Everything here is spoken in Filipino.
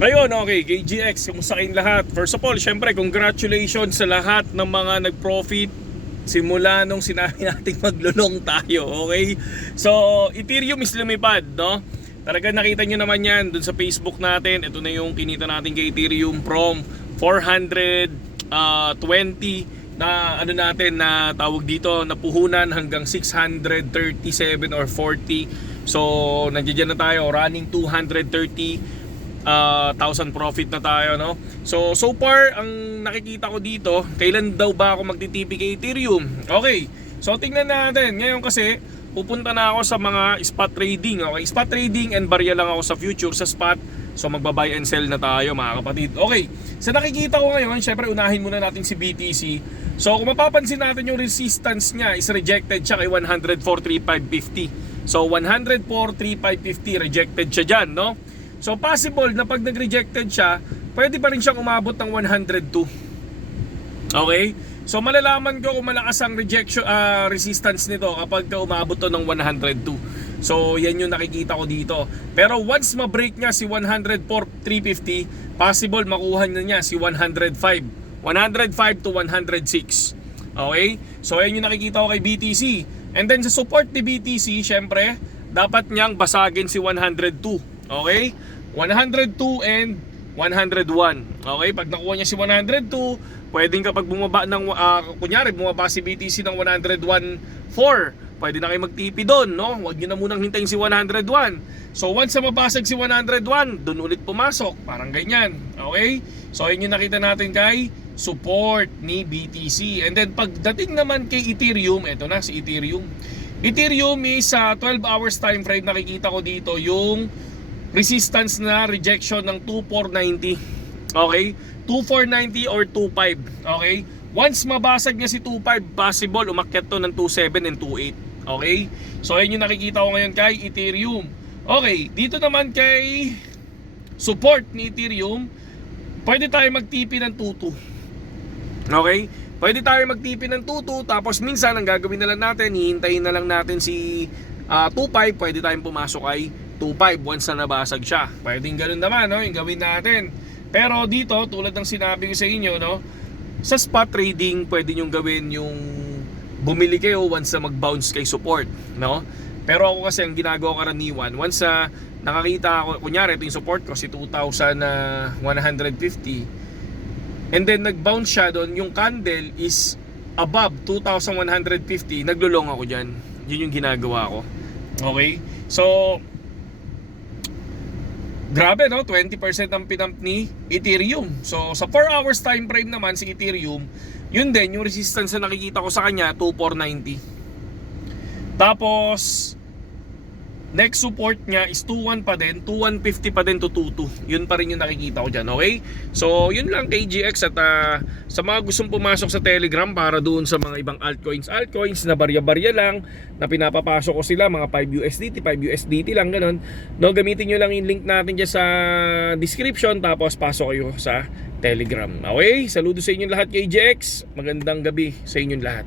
Ayun, okay, KGX, kumusta kayong lahat? First of all, syempre, congratulations sa lahat ng mga nag-profit simula nung sinabi nating maglulong tayo, okay? So, Ethereum is lumipad, no? Talaga nakita nyo naman yan dun sa Facebook natin. Ito na yung kinita natin kay Ethereum from 420 na ano natin na tawag dito na puhunan hanggang 637 or 40. So, nandiyan na tayo, running 230 1,000 profit na tayo, no? So far ang nakikita ko dito, kailan daw ba ako magtitipi kay Ethereum? Okay, so tingnan natin. Ngayon kasi pupunta na ako sa mga spot trading. Okay, spot trading and barya lang ako sa future sa spot. So magba-buy and sell na tayo, mga kapatid. Okay, sa nakikita ko ngayon, syempre unahin muna natin si BTC. So kung mapapansin natin yung resistance niya is rejected siya kay 104.3550. So 104.3550 rejected siya dyan, no? So possible na pag nag-rejected siya, pwede pa rin siyang umabot ng 102. Okay? So malalaman ko kung malakas ang rejection resistance nito kapag umabot to ng 102. So yan yung nakikita ko dito. Pero once ma-break niya si 104.350, possible makuha niya si 105. 105 to 106. Okay? So yan yung nakikita ko kay BTC. And then sa support ni BTC, syempre, dapat niyang basagin si 102. Okay? 102 and 101. Okay? Pag nakuha niya si 102, pwedeng kapag bumaba ng kunyari bumaba si BTC ng 101.4, pwede na kayo magtipi doon, no? Huwag niyo na munang hintayin si 101. So once na mabasag si 101, doon ulit pumasok, parang ganyan. Okay? So yun yung nakita natin kay support ni BTC. And then pagdating naman kay Ethereum, eto na si Ethereum. Ethereum is 12 hours time frame. Nakikita ko dito yung resistance na rejection ng 2490. Okay? 2490 or 25. Okay? Once mabasag niya si 25, possible umakyat to ng 27 and 28. Okay? So ayun yung nakikita ko ngayon kay Ethereum. Okay, dito naman kay support ni Ethereum, pwede tayo magtipi ng 22. Okay? Pwede tayo magtipi ng 22, tapos minsan ang gagawin na lang natin, hihintayin na lang natin si 25, pwede tayong pumasok ay 2.5 once na nabasag siya. Pwedeng ganun naman, no, yung gawin natin. Pero dito, tulad ng sinabi ko sa inyo, no, sa spot trading, pwede nyo gawin yung bumili kayo once na mag-bounce kay support, no? Pero ako kasi ang ginagawa karaniwan, once na nakakita ako, kunyari ito yung support ko, si 2,150, and then nag-bounce siya doon, yung candle is above 2,150, naglulong ako dyan. Yun yung ginagawa ko. Okay? So, grabe, no? 20% ang pinump ni Ethereum. So sa 4 hours time frame naman si Ethereum, yun din yung resistance na nakikita ko sa kanya, 2490. Tapos next support niya is 21 pa din, 2150 pa din to 22. Yun pa rin yung nakikita ko dyan, okay? So yun lang KGX. At sa mga gustong pumasok sa Telegram para doon sa mga ibang altcoins na barya-barya lang, na pinapapasok ko sila, mga 5 USDT lang, ganun, no, gamitin nyo lang yung link natin dyan sa description, tapos pasok kayo sa Telegram. Okay? Saludo sa inyong lahat KGX. Magandang gabi sa inyong lahat.